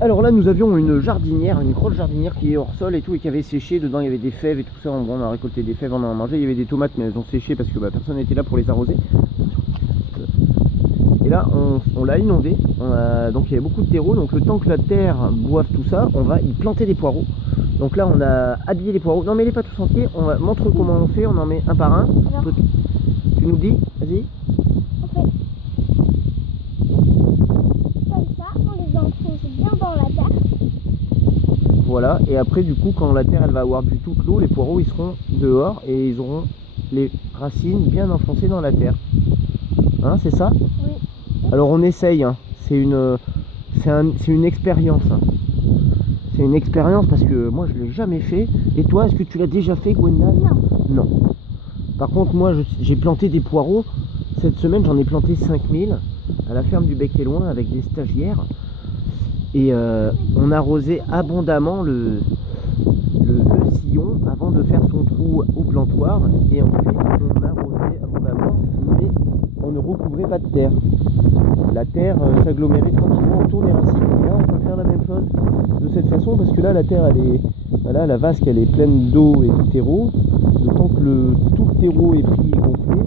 Alors là, nous avions une jardinière, une grosse jardinière qui est hors sol et tout, et qui avait séché. Dedans, il y avait des fèves et tout ça. On a récolté des fèves, on en a mangé. Il y avait des tomates, mais elles ont séché parce que personne n'était là pour les arroser. Et là, on l'a inondé. Donc il y avait beaucoup de terreau. Donc le temps que la terre boive tout ça, on va y planter des poireaux. Donc là, on a habillé les poireaux. Non, mais les pas tous entiers. On va montrer comment on fait. On en met un par un. Alors, Tu nous dis, vas-y. on fait comme ça, on les enfonce bien dans la terre. Voilà. Et après, du coup, quand la terre elle va avoir bu toute l'eau, les poireaux ils seront dehors et ils auront les racines bien enfoncées dans la terre. Hein, c'est ça? Oui. Alors on essaye. Hein. C'est une expérience. Hein. C'est une expérience parce que moi je l'ai jamais fait. Et toi, est-ce que tu l'as déjà fait, Gwenda? Non. Non. Par contre, moi j'ai planté des poireaux. Cette semaine, j'en ai planté 5000 à la ferme du Bec et Loin avec des stagiaires. Et on arrosait abondamment le sillon avant de faire son trou au plantoir. Et ensuite, on arrosait abondamment, mais on ne recouvrait pas de terre. La terre s'agglomérait tranquillement autour des racines. Et là, on peut faire la même chose de cette façon parce que là, la terre, elle est, voilà, la vasque, elle est pleine d'eau et de terreau. Le temps que tout le terreau est pris et gonflé,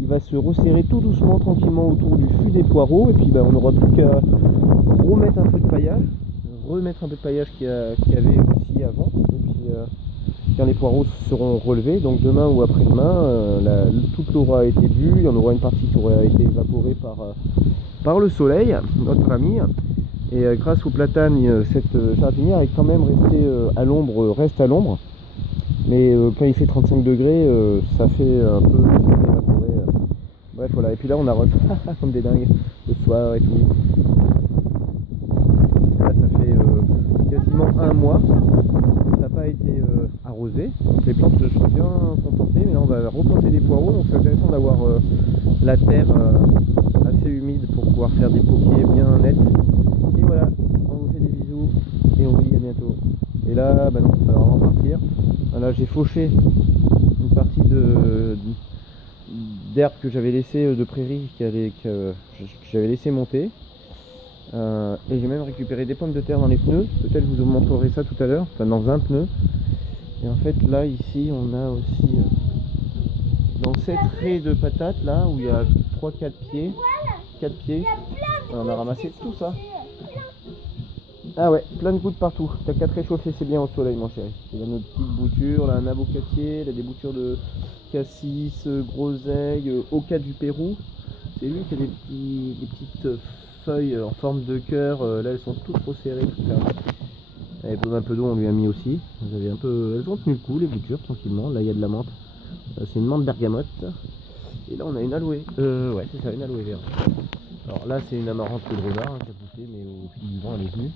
il va se resserrer tout doucement, tranquillement autour du fût des poireaux. Et puis, on n'aura plus qu'à remettre un peu de paillage, qu'il y avait aussi avant. Et puis, quand les poireaux seront relevés, donc demain ou après-demain, toute l'eau aura été bue. Il y en aura une partie qui aura été évaporée par le soleil, notre ami. Et grâce au platane, cette jardinière est quand même restée à l'ombre, reste à l'ombre. Mais quand il fait 35 degrés, ça fait un peu évaporer. Bref, voilà. Et puis là, on arrose comme des dingues le soir et tout. Là, ça fait quasiment un mois que ça n'a pas été arrosé. Donc les plantes se sont bien comportées. Mais là, on va replanter des poireaux. Donc c'est intéressant d'avoir la terre assez humide pour pouvoir faire des poquets bien nets. Et voilà, on vous fait des bisous et on vous dit à bientôt. Et là, non, il va vraiment partir. Voilà, j'ai fauché une partie d'herbe que j'avais laissé de prairie que j'avais laissé monter. Et j'ai même récupéré des pommes de terre dans les pneus. Peut-être je vous montrerai ça tout à l'heure, enfin dans un pneu. Et en fait là ici on a aussi dans cette raie de patates là où il y a 3-4 pieds, 4 pieds, on a ramassé tout ça. Ah ouais, plein de gouttes partout. T'as qu'à te réchauffer, c'est bien au soleil mon chéri. Il y a notre petite bouture, là un avocatier, là des boutures de cassis, groseille, oca du Pérou. C'est lui qui a des petites feuilles en forme de cœur. Là elles sont toutes resserrées. Avec un peu d'eau on lui a mis aussi. Elles ont tenu le coup les boutures tranquillement. Là il y a de la menthe. C'est une menthe bergamote. Et là on a une aloe. Ouais c'est ça, une aloe vera. Alors là c'est une amarante que le renard qui a poussé, mais au fil du vent elle est venue.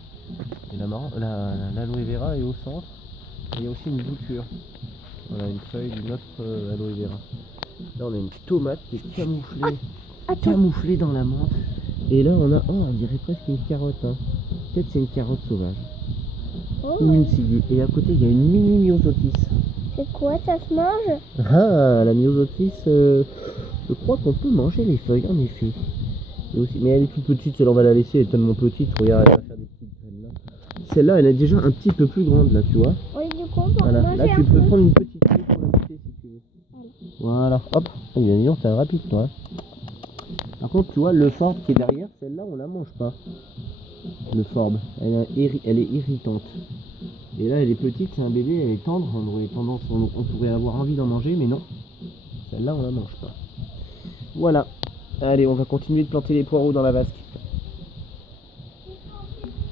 Et l'aloe vera est au centre. Et il y a aussi une bouture. Voilà une feuille d'une autre aloe vera. Là on a une tomate qui est camouflée dans la menthe. Et là on dirait presque une carotte. Hein. Peut-être c'est une carotte sauvage. Oh. Ou une ciguë. Et à côté il y a une mini myosotis. C'est quoi, ça se mange? Ah, la myosotis, je crois qu'on peut manger les feuilles en effet. Et aussi, mais elle est toute petite, celle-là on va la laisser, elle est tellement petite. Regarde, elle va faire des petites graines là. Celle-là elle est déjà un petit peu plus grande là, tu vois. Oui, du coup, on peut Voilà, manger là tu un peux peu. prendre une petite feuille pour la goûter si tu veux. Voilà, hop. Oh, bien dis donc, t'es rapide toi. Par contre, tu vois, le forbe qui est derrière, celle-là on la mange pas. Le forbe, elle est irritante. Et là elle est petite, c'est un bébé, elle est tendre, on pourrait avoir envie d'en manger, mais non. Celle-là on la mange pas. Voilà. Allez, on va continuer de planter les poireaux dans la vasque.